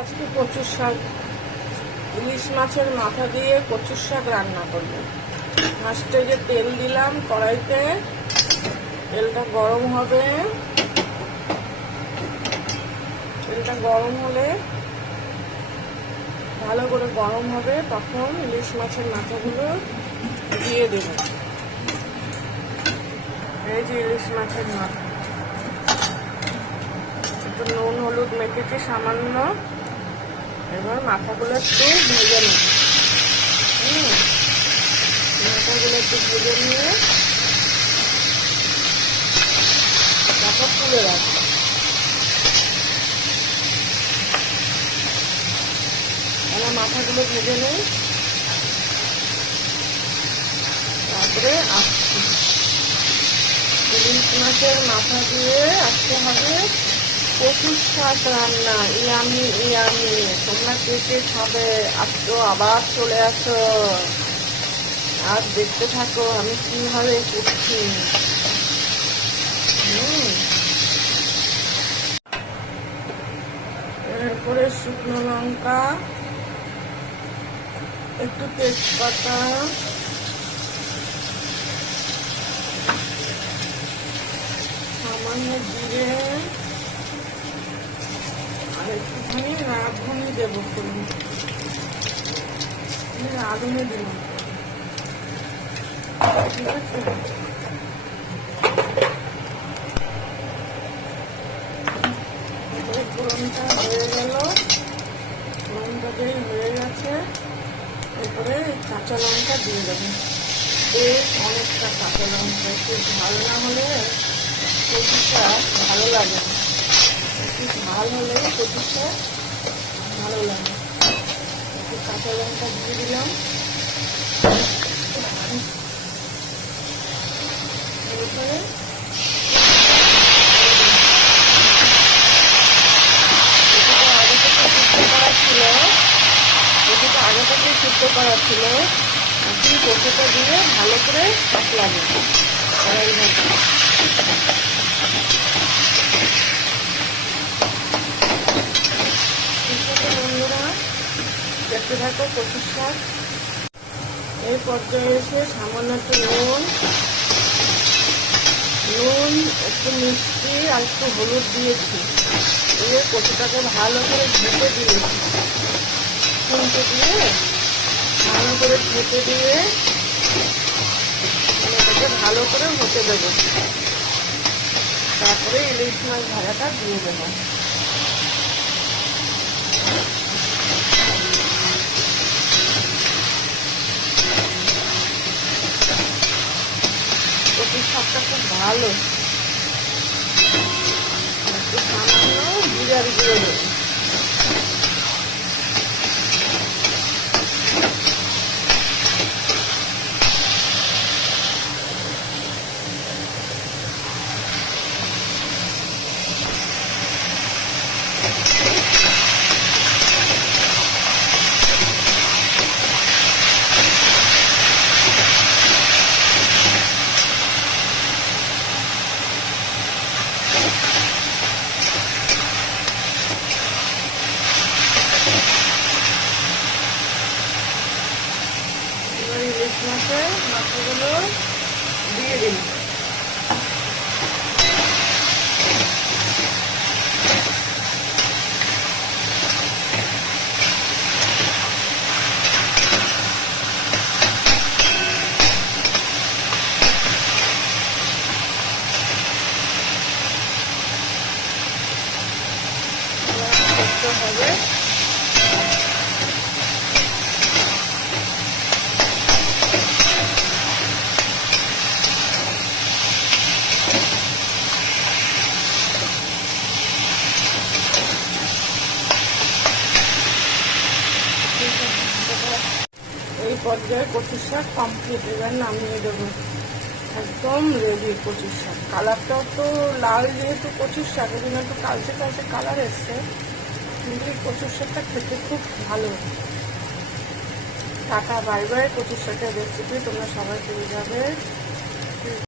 আজকে কচুর শাক, ইলিশ মাছের মাথা দিয়ে কচুর শাক রান্না করবো। ফার্স্টে যে তেল দিলাম কড়াইতে, তেলটা গরম হবে। তেলটা গরম হলে, ভালো করে গরম হবে, তখন ইলিশ মাছের মাথাগুলো দিয়ে দেব। এই যে ইলিশ মাছের মাথা, একটু নুন হলুদ মেখেছি সামান্য। এবার মাথাগুলো একটু ভেজে নেব। মাথাগুলো একটু ভেজে নিয়ে তারপর তুলে রাখবো। আমার মাথাগুলো ভেজে নেই, তারপরে আসছি। ইলিশ মাছের মাথা দিয়ে আসতে হবে কচুর শাক রান্না। ইয়ামি ইয়ামি, তোমরা কে কে খাবে? আসো, আবার চলে আসো আর দেখতে থাকো আমি কিভাবে করছি। এরপরে শুকনো লঙ্কা, একটু তেজপাতা, সামান্য জিরে আর একটুখানি রাঁধুনি দেবো। রাঁধুনি দিলাম, ঠিক আছে? ফোড়নটা হয়ে গেল, ফোড়নটা যেই হয়ে গেছে, এরপরে কাঁচা লঙ্কা দিয়ে দেবো। বেশ অনেকটা কাঁচা লঙ্কা, একটু ঝাল না হলে কচুটা ভালো লাগে না। একটু ঝাল হলে কচুটা ভালো লাগে। একটু কাঁচা লঙ্কা দিয়ে দিলাম। এরপরে আগে থেকে সিদ্ধ করা ছিল, এখন কচুটা দিয়ে ভালো করে কাটলাম কড়াই ভাজা। বন্ধুরা দেখতে থাকো কচুর শাক। এই পর্যায়ে এসে সামান্য একটু নুন, একটু মিষ্টি আর একটু হলুদ দিয়েছি। দিয়ে কচুটাকে ভালো করে ঘেঁটে দিয়েছি। খুঁটে দিয়ে ভালো করে ঘেঁটে দিয়ে এটাকে ভালো করে হতে দেবো। তারপরে ইলিশ মাছ ভাজাটা দিয়ে দেবো। কচুর শাকটা খুব ভালো। একটু সামান্য জিরার গুঁড়ো দেবো। ইলিশ মাছের মাথাগুলো দিয়ে দিন। হবে এই পর্যায়ে কচুর শাক কমপ্লিট। এবার নামিয়ে দেবো। একদম রেডি কচুর শাক। কালারটাও তো লাল, যেহেতু কচুর শাক এই জন্য একটু কালচে কালচে কালার এসছে, কিন্তু কচুর শাকটা খেতে খুব ভালো। Tata bye bye. কচুর শাকের রেসিপি তোমরা সবাই পেয়ে যাবে।